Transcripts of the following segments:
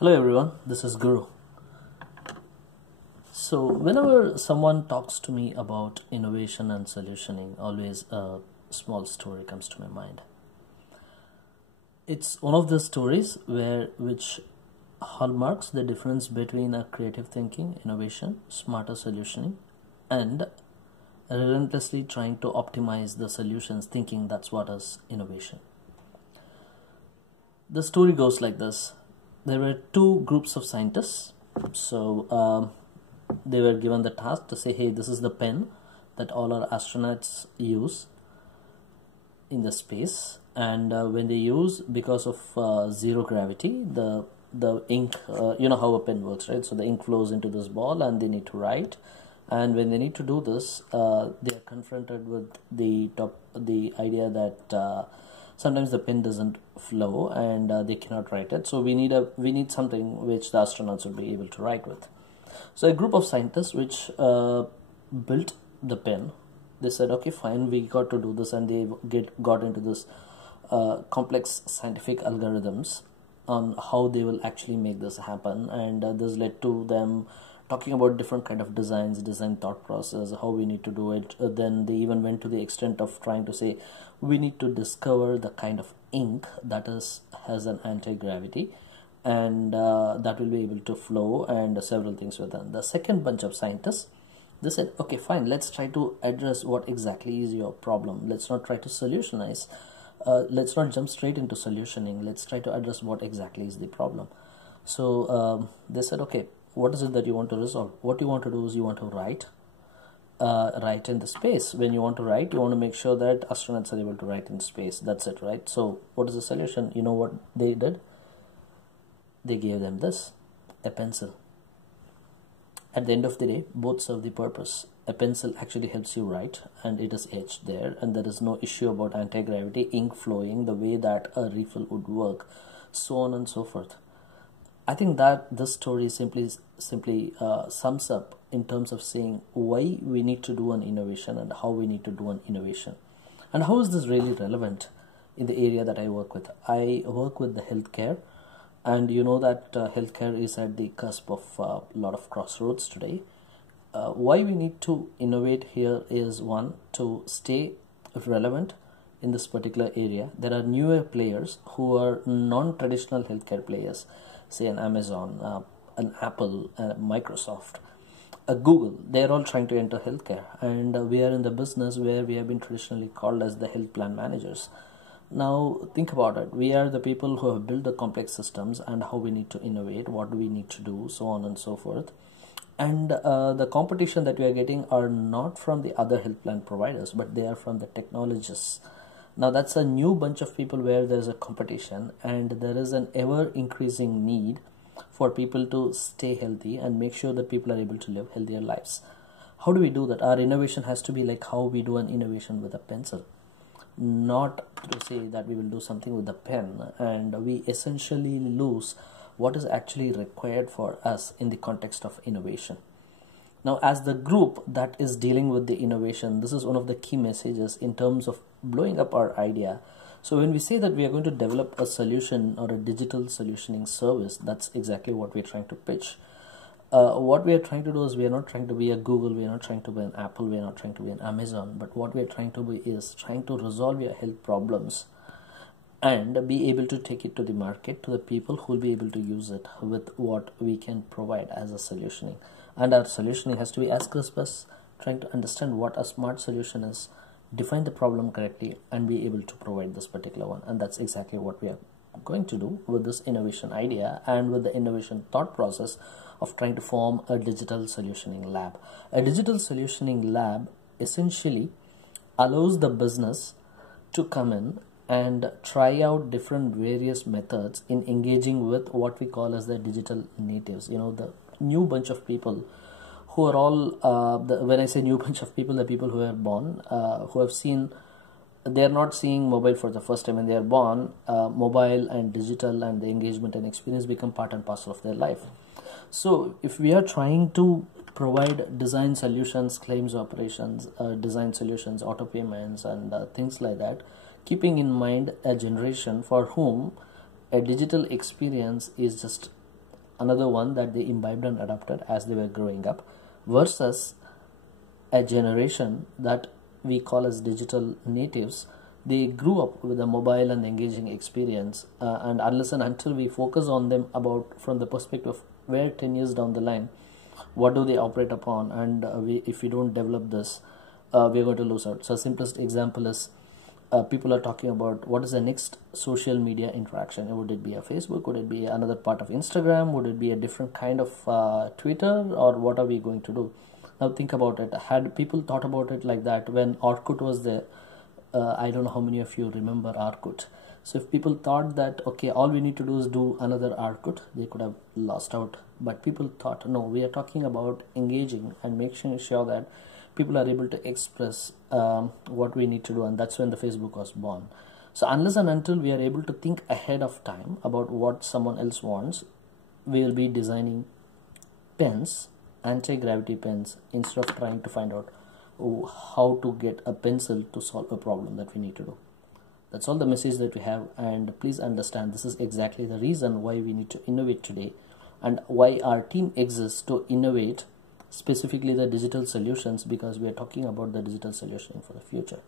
Hello everyone, this is Guru. So whenever someone talks to me about innovation and solutioning, always a small story comes to my mind. It's one of the stories which hallmarks the difference between a creative thinking, innovation, smarter solutioning, and relentlessly trying to optimize the solutions, thinking that's what is innovation. The story goes like this. There were two groups of scientists. They were given the task to say, hey, this is the pen that all our astronauts use in the space, and when they use, because of zero gravity, the ink, you know how a pen works, right? So the ink flows into this ball and they need to write, and when they need to do this, they are confronted with the idea that sometimes the pen doesn't flow and they cannot write it. So we need something which the astronauts would be able to write with. So a group of scientists which built the pen, they said, okay, fine, we got to do this, and they got into this complex scientific algorithms on how they will actually make this happen, and this led to them talking about different kind of design thought process, how we need to do it. Then they even went to the extent of trying to say we need to discover the kind of ink that has an anti-gravity, and that will be able to flow, and several things were done. The second bunch of scientists, they said, okay, fine, let's try to address what exactly is your problem. Let's not try to solutionize. Let's not jump straight into solutioning. Let's try to address what exactly is the problem. So they said, okay, what is it that you want to resolve? What you want to do is you want to write in the space. When you want to write, you want to make sure that astronauts are able to write in space. That's it, right? So what is the solution? You know what they did? They gave them this, a pencil. At the end of the day, both serve the purpose. A pencil actually helps you write, and it is etched there, and there is no issue about anti-gravity, ink flowing the way that a refill would work, so on and so forth. I think that this story simply sums up in terms of saying why we need to do an innovation and how we need to do an innovation. And how is this really relevant in the area that I work with? I work with the healthcare, and you know that healthcare is at the cusp of a lot of crossroads today. Why we need to innovate here is, one, to stay relevant in this particular area. There are newer players who are non-traditional healthcare players, say an Amazon, an Apple, Microsoft, a Google. They are all trying to enter healthcare, and we are in the business where we have been traditionally called as the health plan managers. Now think about it. We are the people who have built the complex systems, and how we need to innovate, what do we need to do, so on and so forth. And the competition that we are getting are not from the other health plan providers, but they are from the technologists. Now that's a new bunch of people where there's a competition, and there is an ever increasing need for people to stay healthy and make sure that people are able to live healthier lives. How do we do that? Our innovation has to be like how we do an innovation with a pencil, not to say that we will do something with a pen, and we essentially lose what is actually required for us in the context of innovation. Now, as the group that is dealing with the innovation, this is one of the key messages in terms of blowing up our idea. So when we say that we are going to develop a solution or a digital solutioning service, that's exactly what we're trying to pitch. What we are trying to do is, we are not trying to be a Google, we are not trying to be an Apple, we are not trying to be an Amazon, but what we are trying to be is trying to resolve your health problems and be able to take it to the market, to the people who will be able to use it with what we can provide as a solutioning. And our solutioning has to be as crisp as trying to understand what a smart solution is, define the problem correctly, and be able to provide this particular one. And that's exactly what we are going to do with this innovation idea and with the innovation thought process of trying to form a digital solutioning lab. A digital solutioning lab essentially allows the business to come in and try out different various methods in engaging with what we call as the digital natives. You know, the new bunch of people who are all, when I say new bunch of people, the people who are born, who have seen, they are not seeing mobile for the first time. When they are born, mobile and digital and the engagement and experience become part and parcel of their life. So if we are trying to provide design solutions, claims operations, design solutions, auto payments, and things like that, keeping in mind a generation for whom a digital experience is just another one that they imbibed and adopted as they were growing up, versus a generation that we call as digital natives. They grew up with a mobile and engaging experience, and unless and until we focus on them about from the perspective of where 10 years down the line, what do they operate upon, and if we don't develop this, we're going to lose out. So simplest example is people are talking about what is the next social media interaction. Would it be a Facebook? Would it be another part of Instagram? Would it be a different kind of Twitter? Or what are we going to do? Now think about it. Had people thought about it like that when Orkut was there, I don't know how many of you remember Orkut. So if people thought that, okay, all we need to do is do another Orkut, they could have lost out. But people thought, no, we are talking about engaging and making sure that people are able to express what we need to do, and that's when the Facebook was born. So unless and until we are able to think ahead of time about what someone else wants, we will be designing pens, anti-gravity pens, instead of trying to find out how to get a pencil to solve a problem that we need to do. That's all the message that we have, and please understand this is exactly the reason why we need to innovate today, and why our team exists to innovate specifically the digital solutions, because we are talking about the digital solution for the future.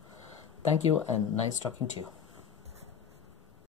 Thank you, and nice talking to you.